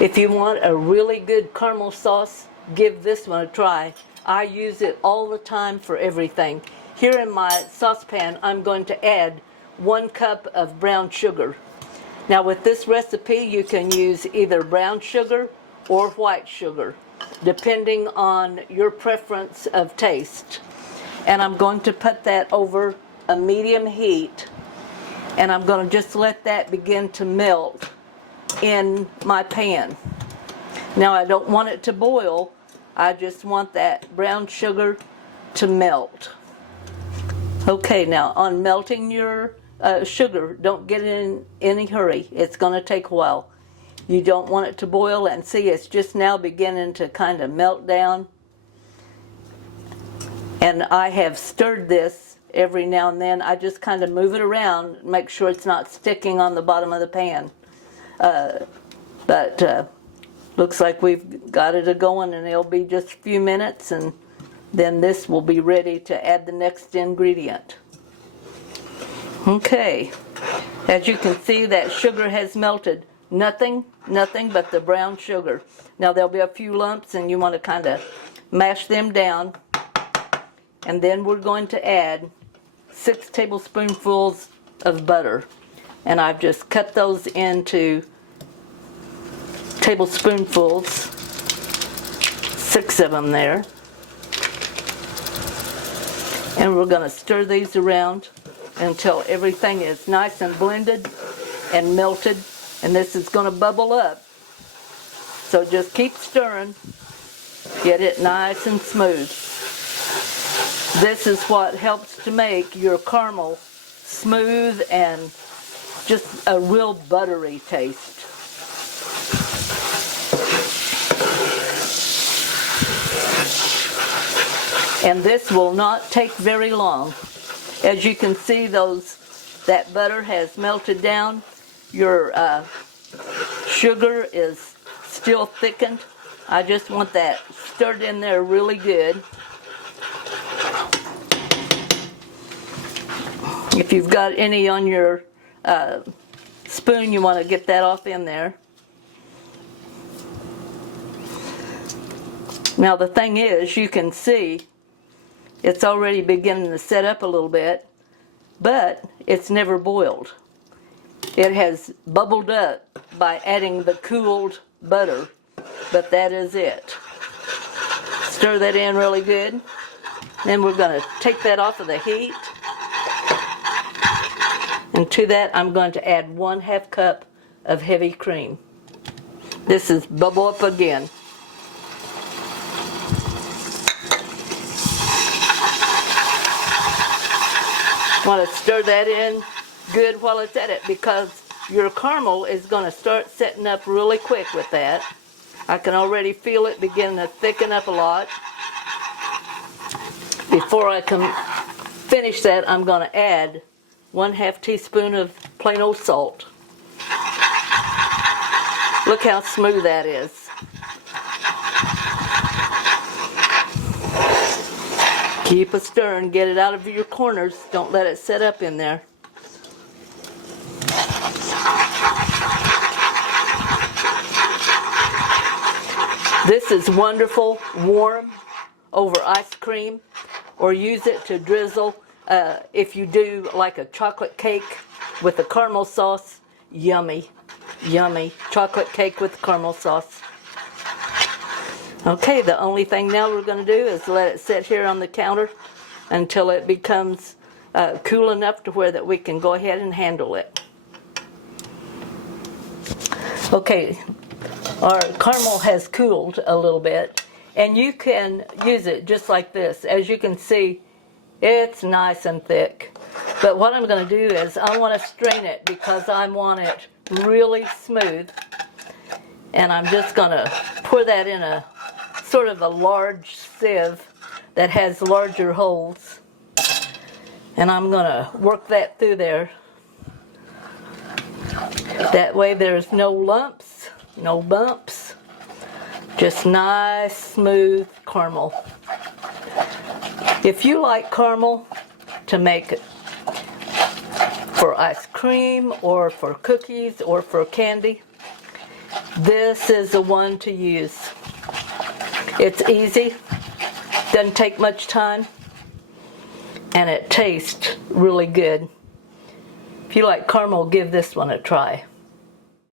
If you want a really good caramel sauce, give this one a try. I use it all the time for everything. Here in my saucepan, I'm going to add 1 cup of brown sugar. Now with this recipe, you can use either brown sugar or white sugar, depending on your preference of taste. And I'm going to put that over a medium heat, and I'm going to just let that begin to melt in my pan. Now I don't want it to boil, I just want that brown sugar to melt. Okay, now on melting your sugar, don't get in any hurry. It's going to take a while. You don't want it to boil, and see, it's just now beginning to kind of melt down. And I have stirred this every now and then. I just kind of move it around, make sure it's not sticking on the bottom of the pan. But looks like we've got it going, and it'll be just a few minutes, and then this will be ready to add the next ingredient. Okay, as you can see, that sugar has melted. Nothing but the brown sugar. Now there'll be a few lumps, and you want to kind of mash them down. And then we're going to add 6 tablespoonfuls of butter. And I've just cut those into tablespoonfuls, 6 of them there. And we're going to stir these around until everything is nice and blended and melted. And this is going to bubble up. So just keep stirring. Get it nice and smooth. This is what helps to make your caramel smooth and just a real buttery taste. And this will not take very long. As you can see, that butter has melted down. Your sugar is still thickened. I just want that stirred in there really good. If you've got any on your spoon, you want to get that off in there. Now the thing is, you can see it's already beginning to set up a little bit, but it's never boiled. It has bubbled up by adding the cooled butter, but that is it. Stir that in really good. Then we're going to take that off of the heat. And to that, I'm going to add 1/2 cup of heavy cream. This is bubble up again. Want to stir that in good while it's at it, because your caramel is going to start setting up really quick with that. I can already feel it beginning to thicken up a lot. Before I can finish that, I'm going to add 1/2 teaspoon of plain old salt. Look how smooth that is. Keep a stirring, get it out of your corners. Don't let it set up in there. This is wonderful, warm, over ice cream, or use it to drizzle. If you do like a chocolate cake with a caramel sauce, yummy, yummy. Chocolate cake with caramel sauce. Okay, the only thing now we're going to do is let it sit here on the counter until it becomes cool enough to where that we can go ahead and handle it. Okay, our caramel has cooled a little bit, and you can use it just like this. As you can see, it's nice and thick. But what I'm going to do is I want to strain it because I want it really smooth. And I'm just going to pour that in a sort of a large sieve that has larger holes. And I'm going to work that through there. That way there's no lumps, no bumps. Just nice, smooth caramel. If you like caramel to make it for ice cream or for cookies or for candy, This is the one to use. It's easy, doesn't take much time, and it tastes really good. If you like caramel, give this one a try.